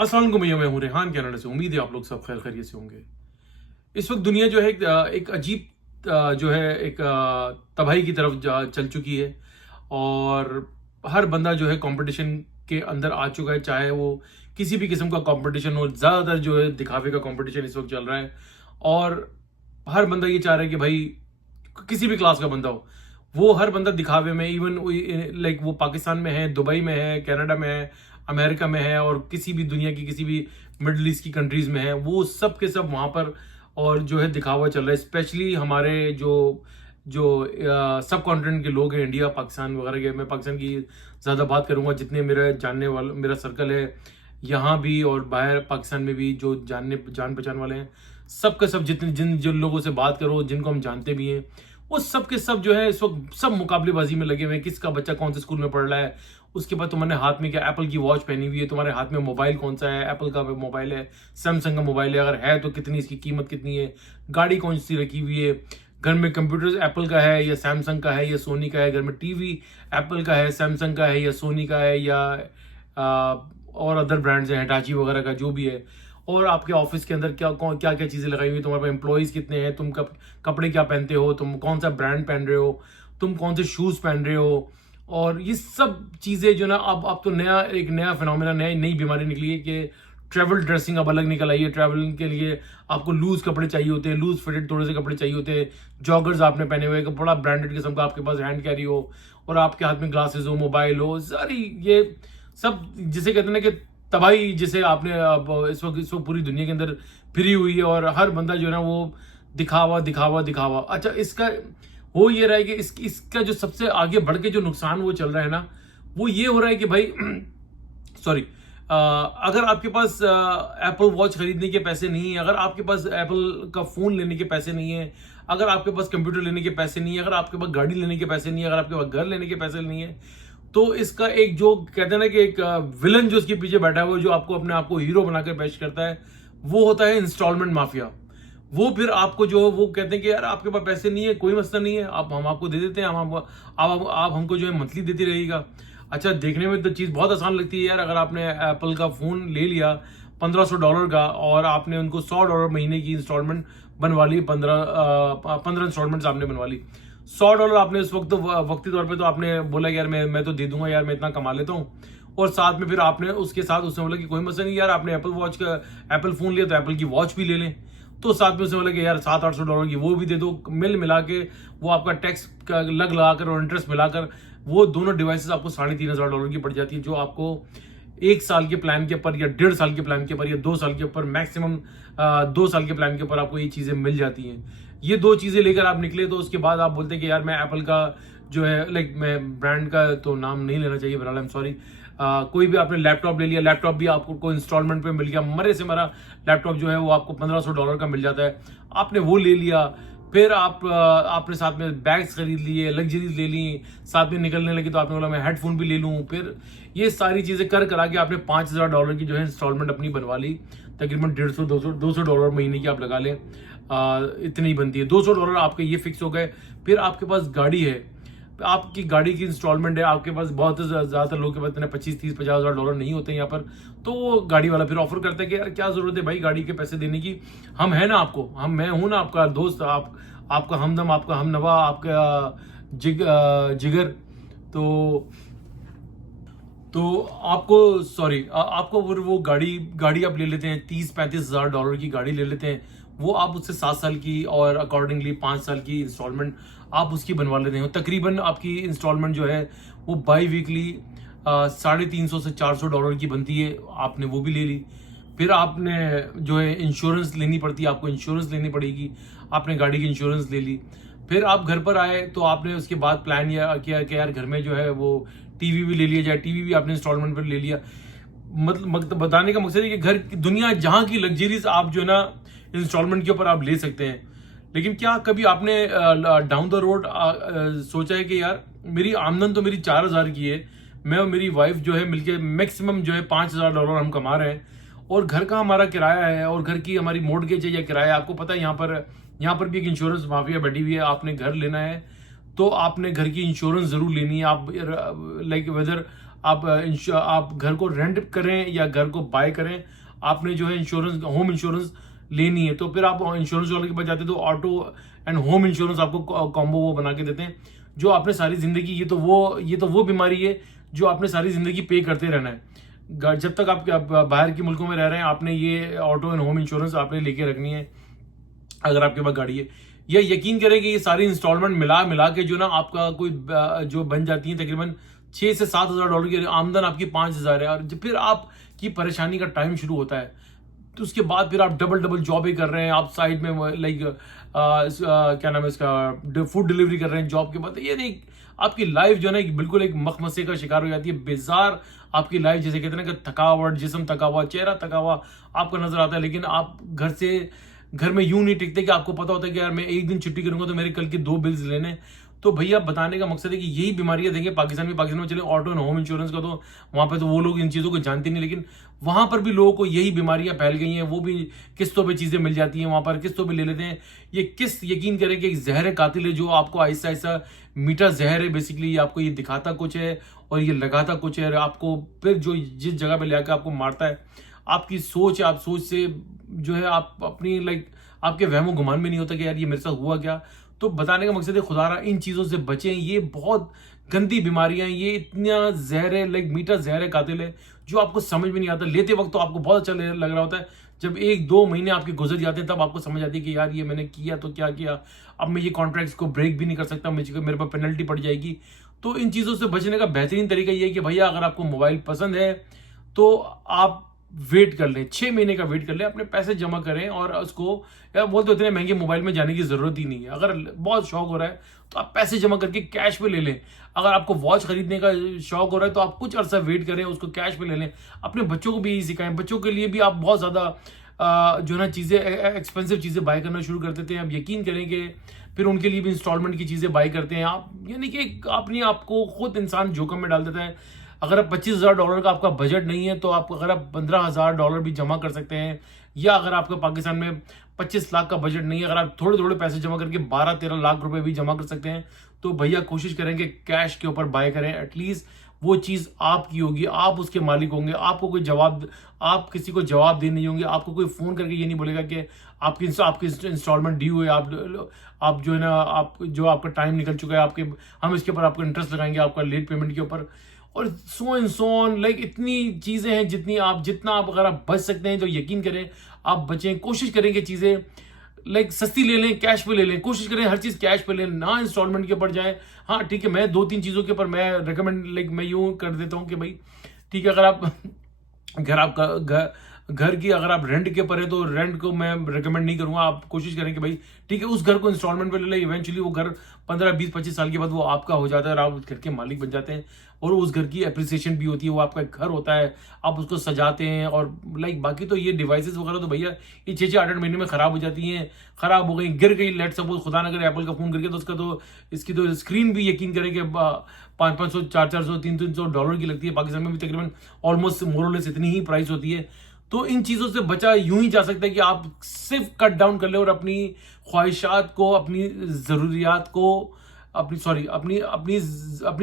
अस्सलाम वालेकुम भैया, मैं हूं रेहान कनाडा से। उम्मीद है आप लोग सब खैर खैरियत से होंगे। इस वक्त दुनिया जो है एक अजीब जो है एक तबाही की तरफ चल चुकी है। और हर बंदा जो है कंपटीशन के अंदर आ चुका है, चाहे वो किसी भी किस्म का कंपटीशन हो। ज़्यादातर जो है दिखावे का कंपटीशन इस वक्त चल रहा है। और हर बंदा ये चाह रहा है कि भाई किसी भी क्लास का बंदा हो, वो हर बंदा दिखावे में, इवन लाइक वो पाकिस्तान में है, दुबई में है, कनाडा में है, अमेरिका में है, और किसी भी दुनिया की किसी भी मिडल ईस्ट की कंट्रीज में है, वो सब के सब वहां पर और जो है दिखावा चल रहा है। स्पेशली हमारे जो जो सब कॉन्टिनेंट के लोग हैं, इंडिया पाकिस्तान वगैरह के, मैं पाकिस्तान की ज़्यादा बात करूंगा, जितने मेरे जानने वाले मेरा सर्कल है यहाँ भी और बाहर पाकिस्तान में भी, जो जान पहचान वाले हैं, सब के सब, जितने जिन लोगों से बात करो, जिनको हम जानते भी हैं, वो सब के सब जो है इस वक्त सब मुकाबलेबाजी में लगे हुए हैं। किसका बच्चा कौन से स्कूल में पढ़ रहा है, उसके बाद तुम्हारे हाथ में क्या एप्पल की वॉच पहनी हुई है, तुम्हारे हाथ में मोबाइल कौन सा है, एप्पल का मोबाइल है, सैमसंग का मोबाइल है, अगर है तो कितनी, इसकी कीमत कितनी है, गाड़ी कौन सी रखी हुई है, घर में कंप्यूटर एप्पल का है या सैमसंग का है या सोनी का है, घर में टीवी एप्पल का है, सैमसंग का है या सोनी का है, या और अदर ब्रांड्स हैं, हिटाची वगैरह का जो भी है। और आपके ऑफिस के अंदर क्या क्या चीजें लगाई हुई, तुम्हारे पास एम्प्लॉयज कितने हैं, तुम कपड़े क्या पहनते हो, तुम कौन सा ब्रांड पहन रहे हो, तुम कौन से शूज पहन रहे हो। और ये सब चीजें जो ना, अब तो एक नया फिनोमेना, नई बीमारी निकली है कि ट्रैवल ड्रेसिंग अब अलग निकल आई है। ट्रैवलिंग के लिए आपको लूज कपड़े चाहिए होते हैं, लूज फिटेड थोड़े से कपड़े चाहिए होते हैं, जॉगर्स आपने पहने हुए, बड़ा ब्रांडेड किस्म का आपके पास हैंड कैरी हो, और आपके हाथ में ग्लासेस हो, मोबाइल हो, सारी ये सब जिसे कहते हैं ना कि तबाही, जिसे आपने अब इस वक्त पूरी दुनिया के अंदर फिरी हुई है। और हर बंदा जो है ना वो दिखावा दिखावा दिखावा। अच्छा, इसका हो ये रहा है कि इसका जो सबसे आगे बढ़ के जो नुकसान वो चल रहा है ना, वो ये हो रहा है कि भाई सॉरी, अगर आपके पास एप्पल वॉच खरीदने के पैसे नहीं है, अगर आपके पास एप्पल का फोन लेने के पैसे नहीं है, अगर आपके पास कंप्यूटर लेने के पैसे नहीं है, अगर आपके पास गाड़ी लेने के पैसे नहीं है, अगर आपके पास घर लेने के पैसे नहीं है, तो इसका एक जो कहते हैं ना कि एक विलन जो इसके पीछे बैठा है, वो जो आपको अपने आप को हीरो बनाकर पेश करता है, वो होता है इंस्टॉलमेंट माफिया। वो फिर आपको जो वो कहते हैं कि यार आपके पास पैसे नहीं है, कोई मसला नहीं है, हम आपको दे देते हैं, आप हमको जो है मंथली देती रहेगा। अच्छा, देखने में तो चीज़ बहुत आसान लगती है यार। अगर आपने एप्पल का फ़ोन ले लिया $1500 का, और आपने उनको $100 महीने की इंस्टॉलमेंट बनवा ली, 15 इंस्टॉलमेंट्स आपने बनवा ली, $100 आपने उस वक्त वक्ती तौर पे तो आपने बोला कि यार मैं तो दे दूंगा यार, मैं इतना कमा लेता हूँ। और साथ में फिर आपने उसके साथ उसने बोला कि कोई मसला नहीं यार, आपने एप्पल फ़ोन लिया तो एप्पल की वॉच भी ले लें। तो साथ में उसने बोला कि यार $700-800 की वो भी दे दो, मिला के वो आपका टैक्स का लगाकर और इंटरेस्ट मिलाकर वो दोनों डिवाइसेस आपको $3500 की पड़ जाती है, जो आपको 1 साल के प्लान के ऊपर या 1.5 साल के प्लान के ऊपर या 2 साल के ऊपर, मैक्सिमम 2 साल के प्लान के ऊपर आपको ये चीजें मिल जाती हैं। ये दो चीजें लेकर आप निकले, तो उसके बाद आप बोलते हैं कि यार मैं एप्पल का जो है, लाइक मैं ब्रांड का तो नाम नहीं लेना चाहिए, बहरहाल आई एम सॉरी, कोई भी आपने लैपटॉप ले लिया, लैपटॉप भी आपको इंस्टॉलमेंट पे मिल गया, मरे से मरा लैपटॉप जो है वो आपको $1500 का मिल जाता है, आपने वो ले लिया। फिर आपने साथ में बैग्स खरीद लिए, लग्जरीज ले ली, साथ में निकलने लगी तो आपने बोला मैं हेडफोन भी ले लूँ। फिर ये सारी चीजें करा के आपने $5000 की जो है इंस्टॉलमेंट अपनी बनवा ली। तकरीबन 150-200 $200 महीने की आप लगा लें, इतनी बनती है। $200 आपके ये फिक्स हो गए। फिर आपके पास गाड़ी है, आपकी गाड़ी की इंस्टॉलमेंट है, आपके पास बहुत ज्यादातर लोगों के पास इतने 25-30-50 हज़ार नहीं होते यहाँ पर, तो वो गाड़ी वाला फिर ऑफर करता है कि यार क्या जरूरत है भाई गाड़ी के पैसे देने की, हम है ना आपको, मैं हूं ना आपका दोस्त, आपका हमदम, आपका हमनवा, आपका जिगर। तो आपको सॉरी, आपको वो गाड़ी आप ले लेते हैं, $30-35 हज़ार की गाड़ी ले लेते हैं, वो आप उससे 7 साल की और अकॉर्डिंगली 5 साल की इंस्टॉलमेंट आप उसकी बनवा लेते हैं। तकरीबन आपकी इंस्टॉलमेंट जो है वो बाई वीकली $350 से $400 की बनती है, आपने वो भी ले ली। फिर आपने जो है इंश्योरेंस लेनी पड़ती है, आपको इंश्योरेंस लेनी पड़ेगी, आपने गाड़ी की इंश्योरेंस ले ली। फिर आप घर पर आए तो आपने उसके बाद प्लान किया कि यार घर में जो है वो टीवी भी ले लिया जाए, टीवी भी आपने इंस्टॉलमेंट पर ले लिया। मतलब बताने का मकसद है कि घर की दुनिया जहां की लग्जरीज आप जो है ना इंस्टॉलमेंट के ऊपर आप ले सकते हैं। लेकिन क्या कभी आपने डाउन द रोड सोचा है कि यार मेरी आमदन तो मेरी 4000 की है, मैं और मेरी वाइफ जो है मिलके मैक्सिमम जो है $5000 हम कमा रहे हैं, और घर का हमारा किराया है, और घर की हमारी मोर्टगेज है या किराया, आपको पता है यहाँ पर भी एक इंश्योरेंस माफिया बैठी हुई है। आपने घर लेना है तो आपने घर की इंश्योरेंस जरूर लेनी है। आप लाइक वेदर आप घर को रेंट करें या घर को बाय करें, आपने जो है इंश्योरेंस, होम इंश्योरेंस लेनी है, तो फिर आप इंश्योरेंस वाले के पास जाते हैं तो ऑटो एंड होम इंश्योरेंस आपको कॉम्बो वो बना के देते हैं, जो आपने सारी जिंदगी, ये तो वो बीमारी है जो आपने सारी जिंदगी पे करते रहना है। जब तक आप बाहर के मुल्कों में रह रहे हैं, आपने ये ऑटो एंड होम इंश्योरेंस आपने लेके रखनी है अगर आपके पास गाड़ी है। या यकीन करें कि ये सारी इंस्टॉलमेंट मिला मिला के जो ना आपका कोई जो बन जाती है तकरीबन 6 से 7 हजार डॉलर की आमदन, आपकी 5,000 है, और फिर आपकी परेशानी का टाइम शुरू होता है। तो उसके बाद फिर आप डबल डबल जॉब ही कर रहे हैं, आप साइड में लाइक क्या नाम है इसका, फूड डिलीवरी कर रहे हैं जॉब के बाद। ये नहीं, आपकी लाइफ जो है ना बिल्कुल एक मखमसे का शिकार हो जाती है, बेजार आपकी लाइफ, जैसे कहते हैं ना कि थकावट, जिस्म थका हुआ, चेहरा थका हुआ आपका नजर आता है। लेकिन आप घर में यूं नहीं टिकते कि आपको पता होता है कि यार मैं एक दिन छुट्टी करूंगा तो मेरे कल के 2 बिल्स लेने। तो भैया बताने का मकसद है कि यही बीमारियां देंगे पाकिस्तान में चले ऑटो एंड होम इंश्योरेंस का, तो वहां पे तो वो लोग इन चीजों को जानते नहीं, लेकिन वहां पर भी लोगों को यही बीमारियां फैल गई हैं। वो भी किस्तों पे चीजें मिल जाती हैं, वहां पर किस्तों पे ले लेते हैं। ये किस्त यकीन करें कि एक जहर कातिल है जो आपको आहिस्ता आहिस्ता, मीठा जहर है बेसिकली, आपको ये दिखाता कुछ है और ये लगाता कुछ है, आपको फिर जो जिस जगह पे लेकर आपको मारता है, आपकी सोच, आप सोच से जो है आप अपनी आपके वहमो गुमान में नहीं होता कि यार ये मेरे साथ हुआ क्या। तो बताने का मकसद है खुदारा इन चीजों से बचें, ये बहुत गंदी बीमारियां, ये इतना जहर है, मीठा जहर है, कातिल है, जो आपको समझ में नहीं आता। लेते वक्त तो आपको बहुत अच्छा लग रहा होता है, जब 1-2 महीने आपके गुजर जाते हैं तब आपको समझ आती है कि यार ये मैंने किया तो क्या किया, अब मैं ये कॉन्ट्रैक्ट को ब्रेक भी नहीं कर सकता, मेरे पर पेनल्टी पड़ जाएगी। तो इन चीजों से बचने का बेहतरीन तरीका ये है कि भैया अगर आपको मोबाइल पसंद है तो आप वेट कर लें, 6 महीने का वेट कर लें, अपने पैसे जमा करें और उसको, यार बोलते इतने महंगे मोबाइल में जाने की जरूरत ही नहीं है। अगर बहुत शौक हो रहा है तो आप पैसे जमा करके कैश पे ले लें। अगर आपको वॉच खरीदने का शौक हो रहा है तो आप कुछ अरसा वेट करें, उसको कैश पे ले लें। अपने बच्चों को भी यही सिखाएं। बच्चों के लिए भी आप बहुत ज्यादा जो है ना चीजें, एक्सपेंसिव चीजें बाय करना शुरू कर देते हैं। अब यकीन करें कि फिर उनके लिए भी इंस्टॉलमेंट की चीजें बाय करते हैं आप, यानी कि अपने आप को खुद इंसान जोखिम में डाल देता है। अगर आप $25,000 का आपका बजट नहीं है तो अगर आप $15,000 भी जमा कर सकते हैं, या अगर आपका पाकिस्तान में 25 लाख का बजट नहीं है, अगर आप थोड़े थोड़े पैसे जमा करके 12-13 लाख रुपए भी जमा कर सकते हैं, तो भैया कोशिश करेंगे कैश के ऊपर बाय करें। एटलीस्ट वो चीज आपकी होगी, आप उसके मालिक होंगे, आप किसी को जवाब देने नहीं होंगे। आपको कोई फोन करके ये नहीं बोलेगा कि आपकी इंस्टॉलमेंट ड्यू है, आप जो है ना, आपका टाइम निकल चुका है, हम इसके ऊपर आपको इंटरेस्ट लगाएंगे आपका लेट पेमेंट के ऊपर, और सो एंड सो ऑन। इतनी चीजें हैं, जितना आप अगर आप बच सकते हैं तो यकीन करें आप बचें। कोशिश करें कि चीजें सस्ती ले लें, कैश पे ले लें। कोशिश करें हर चीज कैश पे लें, ना इंस्टॉलमेंट के ऊपर जाएं। हाँ ठीक है, मैं 2-3 चीजों के ऊपर मैं रिकमेंड मैं यूं कर देता हूं कि भाई ठीक है, अगर आप घर की अगर आप रेंट के ऊपर है तो रेंट को मैं रिकमेंड नहीं करूंगा। आप कोशिश करें कि भाई ठीक है उस घर को इंस्टॉलमेंट पे ले लें। इवेंचुअली वो घर 15-20-25 साल के बाद वो आपका हो जाता है और आप उस घर के मालिक बन जाते हैं, और उस घर की एप्रिसिएशन भी होती है। वो आपका घर होता है, आप उसको सजाते हैं, और बाकी तो ये डिवाइसेस वगैरह तो भैया ये 6-6-8-8 महीने में खराब हो जाती हैं। खराब हो गई, गिर गई, लेट सपोज खुदा ना करे एप्पल का फोन करके, तो इसकी तो स्क्रीन भी यकीन करें कि 500-500, 400-400, $300 की लगती है। पाकिस्तान में भी तकरीबन ऑलमोस्ट मोरलेस इतनी ही प्राइस होती है। तो इन चीजों से बचा यूं ही जा सकता है कि आप सिर्फ कट डाउन कर ले और अपनी ख्वाहिशात को, अपनी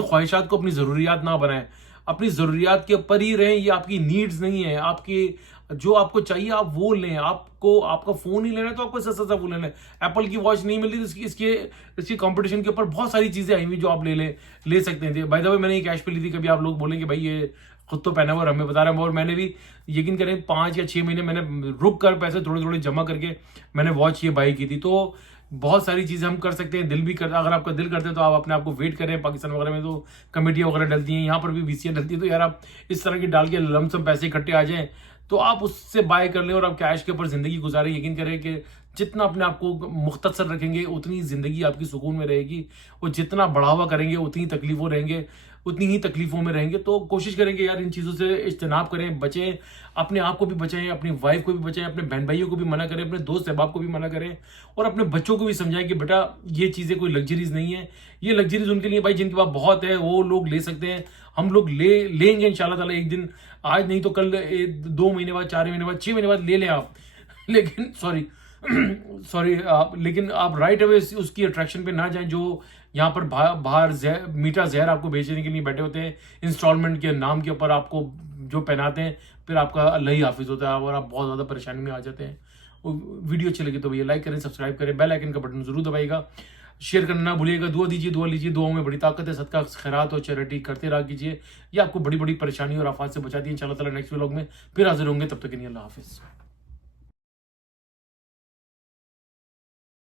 ख्वाहिशात को अपनी जरूरियात ना बनाएं। अपनी जरूरियात के ऊपर ही रहें। ये आपकी नीड्स नहीं है, जो आपको चाहिए आप वो लें। आपका फोन ही लेना है तो आपको सस्ता फोन लेना है। एप्पल की वॉच नहीं मिल रही तो इसके कंपटीशन के ऊपर बहुत सारी चीजें आई हुई जो आप ले सकते हैं। बाय द वे मैंने ये कैश पे ली थी। कभी आप लोग बोलेंगे भाई ये खुद तो पहना हुआ और हमें बता रहे हैं, और मैंने भी यकीन करें 5 या 6 महीने मैंने रुक कर पैसे थोड़े थोड़े जमा करके मैंने वॉच ये बाई की थी। तो बहुत सारी चीजें हम कर सकते हैं। अगर आपका दिल करते हैं तो आप अपने आप को वेट करें। पाकिस्तान वगैरह में तो कमेटियां वगैरह डलती हैं, यहाँ पर भी वीसीआर डलती है। तो यार आप इस तरह की डाल के लमसम पैसे इकट्ठे आ जाएं तो आप उससे बाय कर लें और आप कैश के ऊपर जिंदगी गुजारें। यकीन करें कि जितना अपने आप को मुख्तसर रखेंगे उतनी जिंदगी आपकी सुकून में रहेगी, और जितना बढ़ावा करेंगे उतनी तकलीफों में रहेंगे। तो कोशिश करेंगे यार इन चीजों से इज्तनाब करें, बचें, अपने आप को भी बचाएं, अपनी वाइफ को भी बचाएं, अपने बहन भाइयों को भी मना करें, अपने दोस्त अहबाब को भी मना करें, और अपने बच्चों को भी समझाएं कि बेटा ये चीजें कोई लग्जरीज नहीं है। ये लग्जरीज उनके लिए भाई जिनके पास बहुत है वो लोग ले सकते हैं। हम लोग लेंगे इंशाल्लाह ताला एक दिन, आज नहीं तो कल, 2 महीने बाद, 4 महीने बाद, 6 महीने बाद ले लें आप। लेकिन लेकिन आप राइट अवे उसकी अट्रैक्शन पे ना जाएं यहाँ पर बाहर मीठा जहर आपको बेचने के लिए बैठे होते हैं, इंस्टॉलमेंट के नाम के ऊपर आपको जो पहनाते हैं, फिर आपका अल्लाह ही हाफिज होता है और आप बहुत ज़्यादा परेशानी में आ जाते हैं। वीडियो अच्छी लगी तो भैया लाइक करें, सब्सक्राइब करें, बेल आइकन का बटन जरूर दबाइएगा, शेयर करना ना भूलिएगा, दुआ दीजिए, दुआ लीजिए, दुआओं में बड़ी ताकत है, सदका खैरात और चैरिटी करते रहा कीजिए, ये आपको बड़ी बड़ी परेशानी और आफात से बचाती है। इंशाअल्लाह ताला नेक्स्ट व्लॉग में फिर हाजिर होंगे, तब तक के लिए अल्लाह हाफिज़।